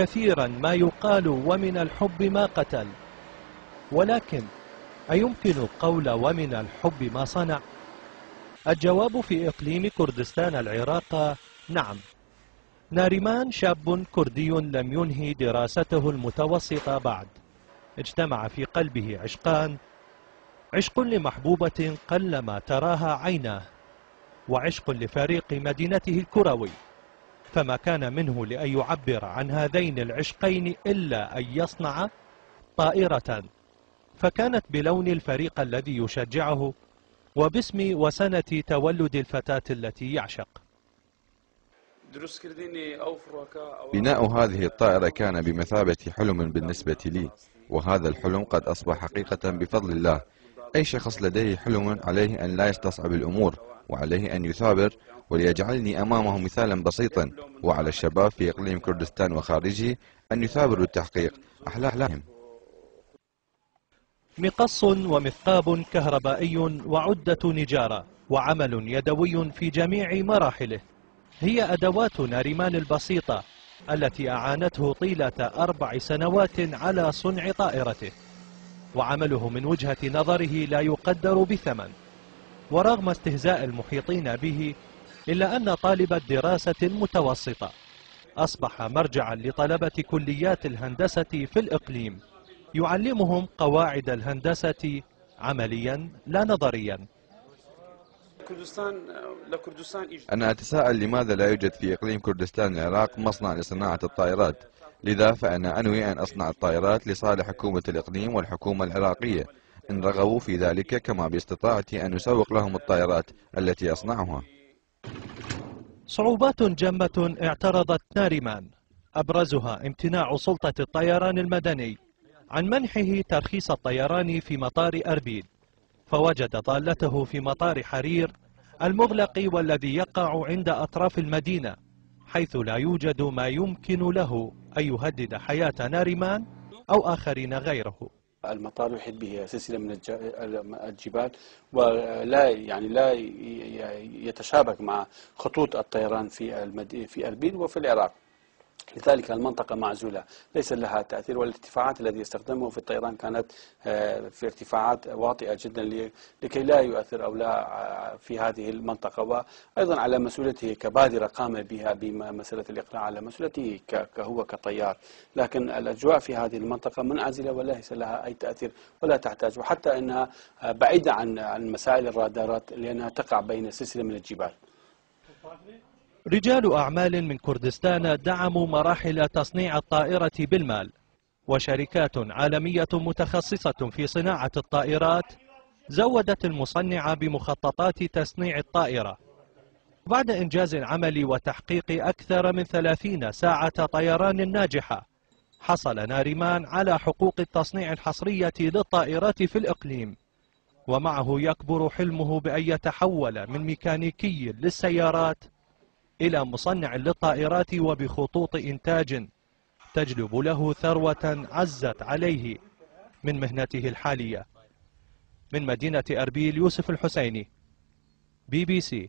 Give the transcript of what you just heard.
كثيرا ما يقال ومن الحب ما قتل، ولكن أيمكن القول ومن الحب ما صنع؟ الجواب في إقليم كردستان العراق نعم. ناريمان شاب كردي لم ينهي دراسته المتوسطة بعد، اجتمع في قلبه عشقان، عشق لمحبوبة قلما تراها عيناه، وعشق لفريق مدينته الكروي، فما كان منه لأن يعبر عن هذين العشقين إلا أن يصنع طائرة، فكانت بلون الفريق الذي يشجعه وباسم وسنة تولد الفتاة التي يعشق. بناء هذه الطائرة كان بمثابة حلم بالنسبة لي، وهذا الحلم قد أصبح حقيقة بفضل الله. أي شخص لديه حلم عليه أن لا يستصعب الأمور، وعليه أن يثابر وليجعلني أمامه مثالا بسيطا، وعلى الشباب في إقليم كردستان وخارجه أن يثابروا التحقيق أحلامهم. مقص ومثقاب كهربائي وعدة نجارة وعمل يدوي في جميع مراحله هي أدوات ناريمان البسيطة التي أعانته طيلة 4 سنوات على صنع طائرته، وعمله من وجهة نظره لا يقدر بثمن. ورغم استهزاء المحيطين به إلا أن طالب الدراسة المتوسطة أصبح مرجعا لطلبة كليات الهندسة في الإقليم، يعلمهم قواعد الهندسة عمليا لا نظريا. أنا أتساءل لماذا لا يوجد في إقليم كردستان العراق مصنع لصناعة الطائرات، لذا فأنا أنوي أن أصنع الطائرات لصالح حكومة الإقليم والحكومة العراقية إن رغبوا في ذلك، كما باستطاعتي أن أسوق لهم الطائرات التي أصنعها. صعوبات جمة اعترضت ناريمان، أبرزها امتناع سلطة الطيران المدني عن منحه ترخيص الطيران في مطار أربيل، فوجد ضالته في مطار حرير المغلق والذي يقع عند أطراف المدينة، حيث لا يوجد ما يمكن له أن يهدد حياة ناريمان أو آخرين غيره. المطار يحيط به سلسلة من الجبال، ولا لا يتشابك مع خطوط الطيران في أربيل وفي العراق، لذلك المنطقة معزولة ليس لها تأثير، والارتفاعات التي يستخدمه في الطيران كانت في ارتفاعات واطئة جدا لكي لا يؤثر أو لا في هذه المنطقة، وأيضا على مسؤوليته كبادرة قام بها بمسألة الإقلاع على مسؤوليته كهو كطيار، لكن الأجواء في هذه المنطقة منعزلة وليس لها أي تأثير ولا تحتاج، وحتى أنها بعيدة عن مسائل الرادارات لأنها تقع بين سلسلة من الجبال. رجال أعمال من كردستان دعموا مراحل تصنيع الطائرة بالمال، وشركات عالمية متخصصة في صناعة الطائرات زودت المصنع بمخططات تصنيع الطائرة. بعد إنجاز العمل وتحقيق أكثر من 30 ساعة طيران ناجحة، حصل ناريمان على حقوق التصنيع الحصرية للطائرات في الإقليم، ومعه يكبر حلمه بأن يتحول من ميكانيكي للسيارات إلى مصنع للطائرات وبخطوط إنتاج تجلب له ثروة عزت عليه من مهنته الحالية. من مدينة أربيل، يوسف الحسيني، BBC.